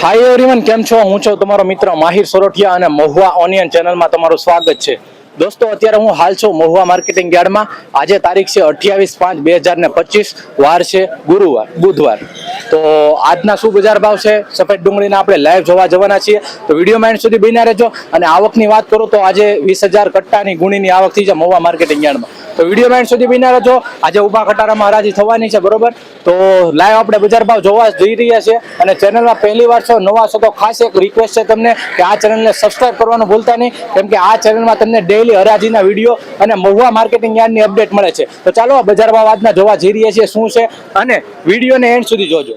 Hi everyone કેમ છો? હું છું તમારો મિત્ર માહિર સોરઠિયા અને મહુવા ઓનિયન ચેનલમાં તમારું સ્વાગત છે. દોસ્તો, અત્યારે હું હાલ છું મહુવા માર્કેટિંગ યાર્ડમાં. આજે તારીખ છે અઠ્યાવીસ પાંચ બે હજાર ને પચીસ. વાર છે ગુરુવાર, બુધવાર. તો આજના શું બજાર ભાવ છે? સફેદ ડુંગળીના આપણે લાઈવ જોવા જવાના છીએ. તો વીડિયો માઇન્ડ સુધી બન્યા રહેજો. અને આવકની વાત કરું તો આજે વીસ હજાર કટ્ટાની ગુણીની આવક થઈ છે મહુવા માર્કેટિંગ યાર્ડમાં. તો વીડિયો એન્ડ સુધી બિના રહેજો. આજે ઊભા ખટારામાં હરાજી થવાની છે, બરોબર? તો લાઈવ આપણે બજાર ભાવ જોવા જઈ રહ્યા છે અને ચેનલમાં પહેલી વાર છો, નવા છો, તો ખાસ એક રિક્વેસ્ટ છે તમને કે આ ચેનલને સબસ્ક્રાઈબ કરવાનું ભૂલતા નહીં, કેમ કે આ ચેનલમાં તમને ડેઈલી હરાજીના વીડિયો અને મહુવા માર્કેટિંગ યાર્ડની અપડેટ મળે છે. તો ચાલો, બજાર ભાવ આજના જોવા જઈ રહ્યા છીએ, શું છે? અને વિડીયોને એન્ડ સુધી જોજો.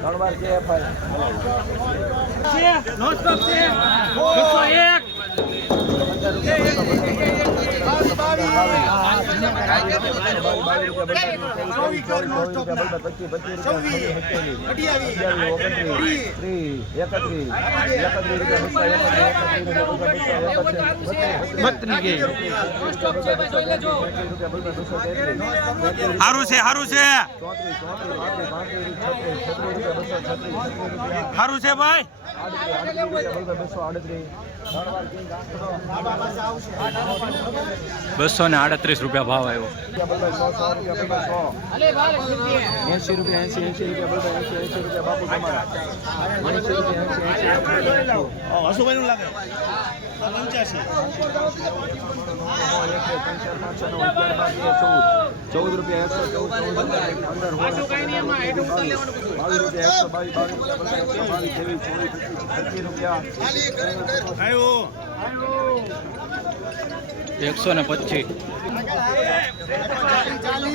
સારો વાર છે. એમાં સારું છે સારું છે. સારું છે ભાઈ. બસો ને આડત્રીસ રૂપિયા ભાવ આવ્યો એસી રૂપિયા એસી એસી રૂપિયા એસી એસી રૂપિયા બાપુ તમારા એસી રૂપિયા ચૌદ રૂપિયા એકસો ચૌદ ચૌદ પંદર બાવીસ રૂપિયા એકસો બાવીસ બાવીસ ચોવીસ પચીસ રૂપિયા એકસો ને પચીસ ચાલી.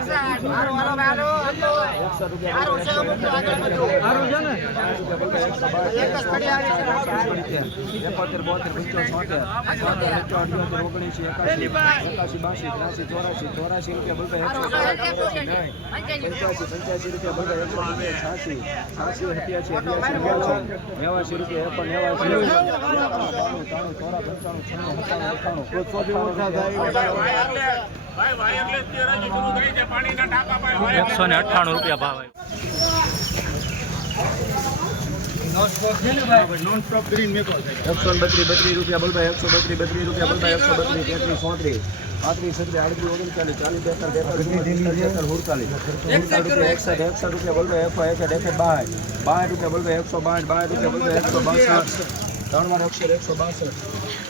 ચાલી એકસો રૂપિયા એકોતેર બોતેર પંચોતેર છોતેર અઠ્યોતેર ઓગણીસી એકાસી એકાસી બાસી ત્રાસી ચોરાસી ચોરાસી રૂપિયા બોલતા પંચ્યાસી રૂપિયા. બોલતા એકસો છ્યાસી છ્યાસી સત્યાસી અઠ્યાસી નેવાસી રૂપિયા એકસો નેવ્યાસી ચોરા પંચાણું છન્નું સત્તાણું અઠ્ઠાણું એકસો ને અઠ્ઠાણું રૂપિયા ભાવ આવ્યો. એકસો બત્રીસ બત્રીસ રૂપિયા બોલતા એકસો બત્રીસ બત્રીસ રૂપિયા બોલતા એકસો બત્રીસ, તેત્રીસ, ચોત્રીસ. પાંત્રીસ છત્રીસ આડત્રીસ, ઓગણચાલીસ, ચાલીસ બેતાલીસ બેતાલીસ બેતાલીસ હુડતાલીસ હુડતાલીસ રૂપિયા, એકસઠ એકસઠ રૂપિયા બોલતા એકસો એકસઠ એકસઠ બાય બાય રૂપિયા બોલતા એકસો બાય બાય રૂપિયા બોલતા એકસો બાસઠ. ત્રણ વાર અક્ષર એકસો બાસઠ.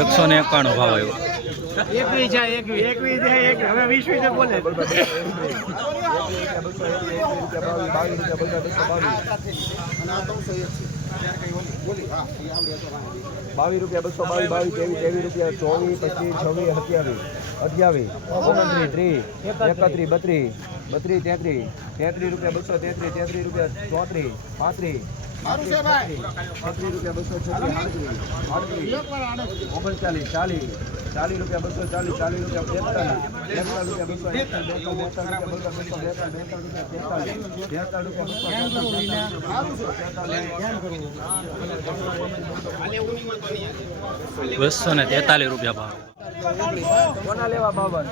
એકસો ને એકાણું ભાવ આવ્યો. એકવીસ છે એકવીસ. એકવીસ છે એક. હવે વીસ વીસ બોલે બાવીસ રૂપિયા બસો બાવીસ બાવીસ ત્રેવીસ ત્રેવીસ રૂપિયા ચોવીસ પચીસ છવ્વીસ સત્યાવીસ અઠ્યાવીસ ઓગણત્રીસ ત્રીસ એકત્રીસ બત્રીસ બત્રીસ તેત્રીસ તેત્રીસ રૂપિયા બસો તેત્રીસ તેત્રીસ રૂપિયા ચોત્રીસ પાંત્રીસ છત્રીસ રૂપિયા બસો છત્રીસ ઓગણચાલીસ ચાલીસ. ચાલીસ રૂપિયા બસો ચાલીસ ચાલીસ રૂપિયા બેતાલીસ. રૂપિયા બસો બેતાલીસ રૂપિયા બસો ને તેતાલીસ રૂપિયા ભાવ. કોના લેવા રૂપિયા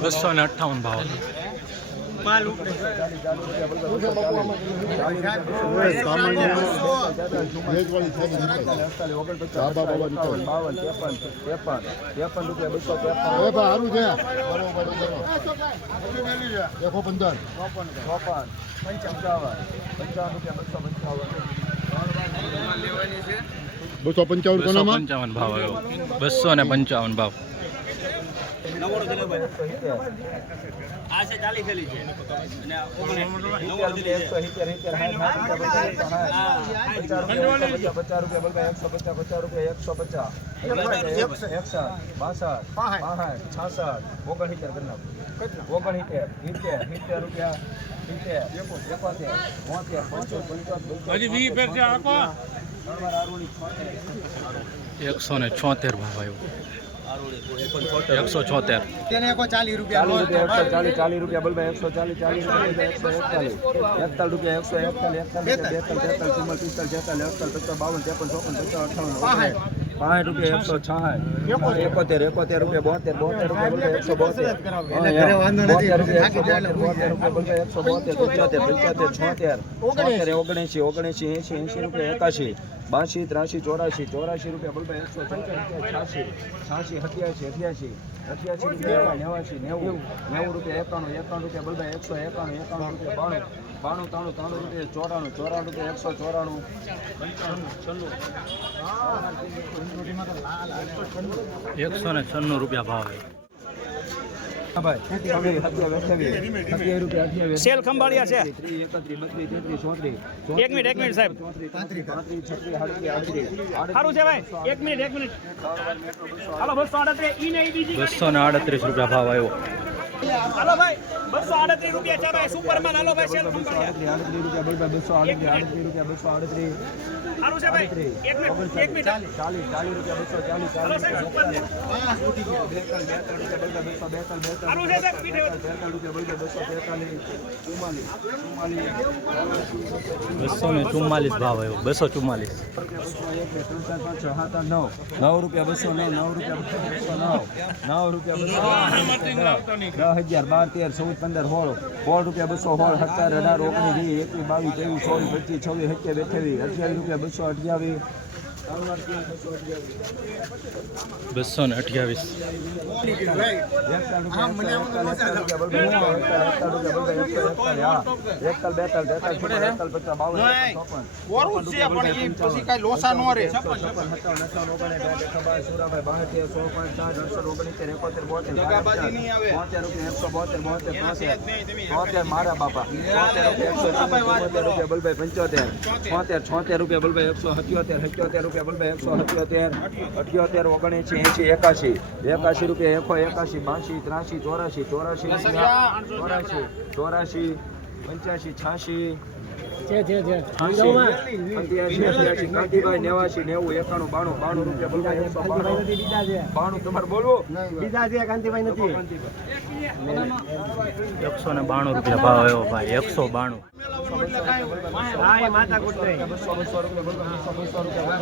બસો ને અઠાવન ભાવ. એકસો પંદર ચોપન ચોપન પંચાવન બસો પંચાવન બસો પંચાવન બસો ને પંચાવન ભાવ. બલભાઈ એકસો પચાસ પચાસ રૂપિયા એકસો પચાસ એકસઠ બાસઠ પાંસઠ છાસઠ ઓગણસિત્તેર કરી નાખો ઓગણસિત્તેર સિત્તેર રૂપિયા સિત્તેર એકોતેર બોતેર એકસો ને છોતેર ભાવ આવ્યો એકસો છોતેર. ચાલીસ રૂપિયા ચાલીસ રૂપિયા બલભાઈ એકસો ચાલીસ ચાલીસ રૂપિયા એકસો એકતાલીસ. એકતાલીસ રૂપિયા એકસો એકતાલીસ એકતાલીસ બેતાલીસ તેતાલીસ ચુમ્માલીસ પિસ્તાલીસ છેતાલીસ પચાસ બાવન ત્રેપન ચોપન પચાસ અઠાવન પાંચ રૂપિયા એકસો છાસઠ એકોતેર એકોતેર રૂપિયા બોતેર બોતેર રૂપિયા એકસો બોતેર. એકસો બોતેર પંચોતેર પંચોતેર છોતેર. છોતેર ઓગણએંશી ઓગણએંશી એંશી એંશી રૂપિયા એકાશી. બાસી ત્રાસી ચોરાશી ચોરાશી રૂપિયા બલભાઈ એકસો છાસી છાસી સત્યાસી અઠ્યાસી અઠ્યાસી રૂપિયા નેવાસી નેવું નેવું રૂપિયા એકાણું એકાણું રૂપિયા બલભાઈ એકસો એકાણું એકાણું રૂપિયા બાણું. બાણું ત્રાણું ત્રાણું રૂપિયા ચોરાણું ચોરાણું રૂપિયા એકસો ચોરાણું. એકસો ને છન્નું રૂપિયા ભાવ સેલ ખંભાળિયા છે. એક મિનિટ એક મિનિટ સાહેબ. સારું છે ભાઈ. એક મિનિટ એક મિનિટ. બસો ને આડત્રીસ રૂપિયા ભાવ આવ્યો. હાલો ભાઈ બસો આડત્રીસ રૂપિયા છે ભાઈ સુપરમાન હાલો ભાઈ સેલ ખંભાળિયા આડત્રીસ રૂપિયા બરાબર બસો આડત્રીસ આડત્રીસ રૂપિયા બસો આડત્રીસ સારું છે ભાઈ એક મિનિટ એક મિનિટ ચાલીસ ચાલીસ રૂપિયા બસો ચાલીસ હાલો ચાલીસ સાહેબ સુપર છે સારું છે સાહેબ પીઠે બસો ને ચુમ્માલીસ ભાવ આવ્યો બસો ચુમ્માલીસ નવ રૂપિયા બસો નવ નવ રૂપિયા બસો નવ નવ રૂપિયા બસો દસ હજાર બાર, તેર, ચૌદ, પંદર, સોળ સોળ રૂપિયા બસો સોળ, સત્તર, અઢાર, ઓગણીસ, વીસ, એકવીસ, બાવીસ, ત્રેવીસ, ચોવીસ, પચીસ, છવ્વીસ, સત્યાવીસ, અઠ્યાવીસ અઠ્યાવીસ રૂપિયા બસો અઠ્યાવીસ બસો ને અઠ્યાવીસ મારા બાપા બલભાઈ પંચોતેર છોતેર છોતેર રૂપિયા બલભાઈ એકસો સત્યોતેર સત્યોતેર રૂપિયા બલભાઈ એકસો અઠ્યોતેર એકાશી એકાશી રૂપિયા એકસો એકાશી બાંશી ત્રાસી ચોરાશી ચોરાશી ચોરાશી ચોરાશી પંચ્યાસી છ્યાસી કાંતિભાઈ નેવાસી નેવું એકાણું બાણું બાણું રૂપિયા બાણું. તમારે બોલવું? એકસો ને બાણું રૂપિયા ભાવ આવ્યો ભાઈ એકસો બાણું.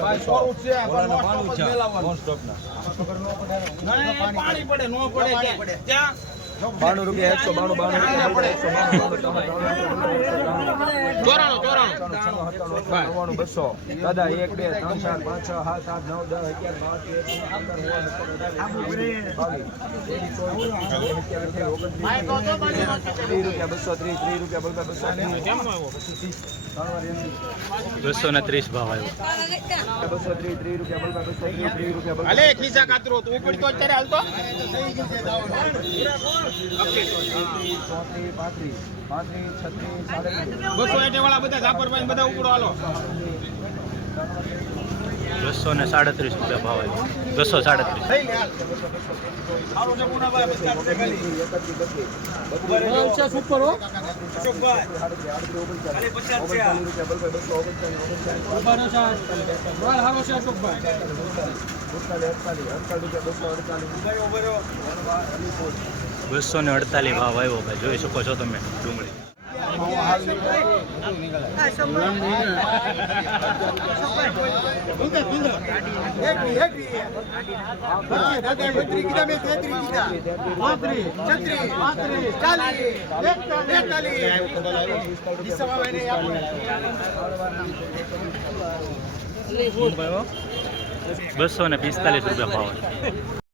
બસો રૂપિયા બાણું રૂપિયા એકસો બાણું બાણું રૂપિયા એકસો બાણું બસો દાદા એક બે ત્રણ ચાર પાંચ છ સાત આઠ નવ દસ અગિયાર ત્રીસ રૂપિયા બસો ત્રીસ ત્રીસ રૂપિયા બસો બસો ને ત્રીસ ભાવ આવ્યો બસો ત્રીસ ત્રીસ રૂપિયા બસો ચોત્રીસ પાંત્રીસ પાંત્રીસ છત્રીસ સાડત્રીસ બસો એટે વાળા બધા ઝાપરભાઈ બધા ઉપડો હાલો બસો ને સાડત્રીસ રૂપિયા ભાવ આવ્યો બસો સાડત્રીસ બસો ને અડતાલીસ ભાવ આવ્યો ભાઈ. જોઈ શકો છો તમે. ડુંગળી બસો ને પિસ્તાલીસ રૂપિયા ભાવ.